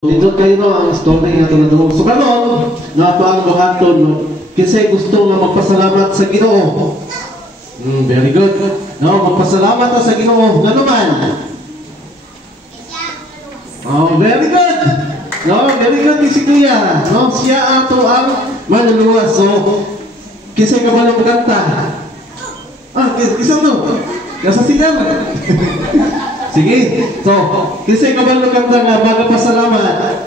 Dito kayo no, ang story nga ito. So karon, nato ang buhaton, no? Kasi gusto nga magpasalamat sa Ginoo. Very good. No, magpasalamat sa Ginoo. Nga naman. Oh, very good. No, very good si Kuya. No, siya ato ang manluluwas. So, kasi ka ba ng kanta? Kisang no? Nasa silang. Sige. So, kasi ka ba ng kanta nga magpasalamat?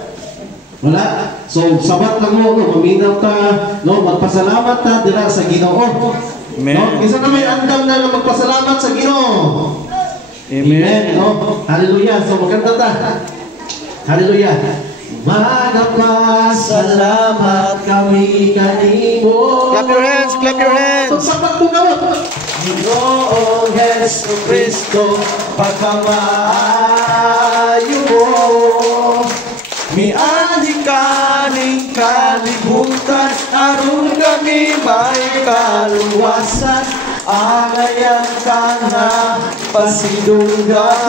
Wala. So, sabat lang mo, no? Maminaw ta, no? Magpasalamat ta dira sa Ginoo. Amen. No? Isa na may andam na magpasalamat sa Ginoo. Amen. No? Hallelujah. So, magkanta ta. Hallelujah. Magpasalamat kami kanimo. Clap your hands, clap your hands. Sabat mo gawat. Ginoong Hesus Kristo, pagkamaayo mo. Miadi kaning kalibutan, aron kami may kaluwasan. Alayan ka na pasidunggan.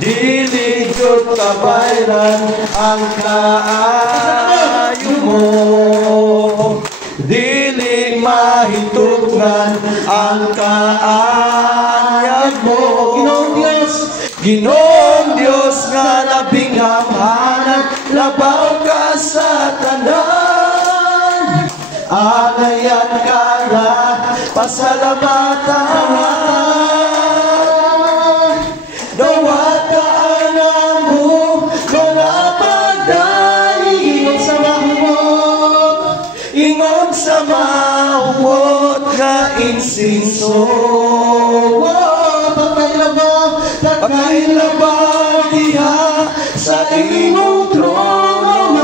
Dili jud kabayran ang kaayo mo. Dili mahitugnan ang kaayag mo. Ginoong Dios nga labing hamhanan, labaw ka sa tanan. Alayan ka na pasalamatan. Dawat ka alam mo, mga pagdali. Ingon sa mahumot nga insinso. Pagkailaba diha sa imong trono.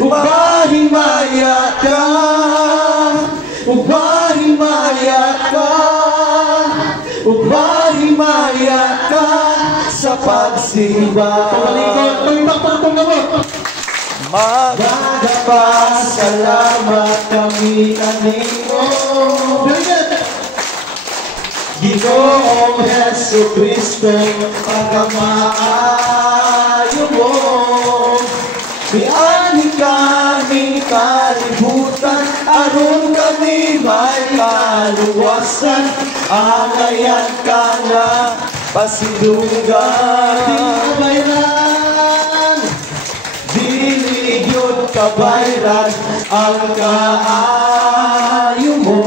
Mahimaya ka, mahimaya ka, mahimaya ka sa pagsimba. Magpasalamat kami kanimo. Ginoong Hesus Kristo, pagkamaayo mo. Miani kami kalibutan, aron kami may kaluwasan. Alayan ka na pasidunggan. Dili yun kabayran ang kaayo mo.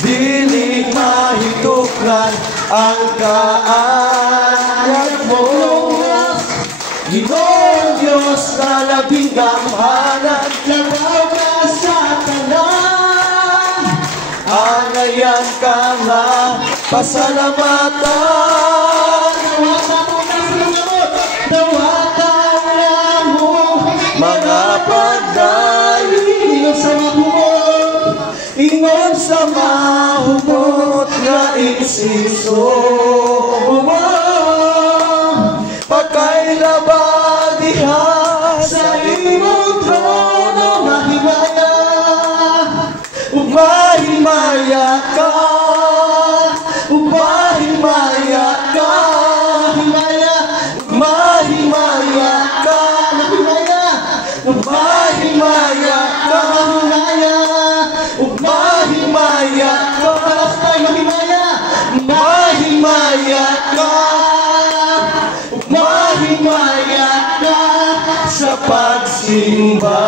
Dili mahitukran ang kaayag mo. Ginoong Diyos na labing gamhanan, labaw ka sa tanan. Alayan ka nga pasalamatan. Dawatan mo mga pagdali. Ingon sa mahumot nga insinso. Pagkailaba diha sa imong trono. Mahimaya, mahimaya ka, mahimaya ka, mahimaya ka, mahimaya ka, mahimaya ka, mahimaya ka, mahimaya ka sa pagsimba.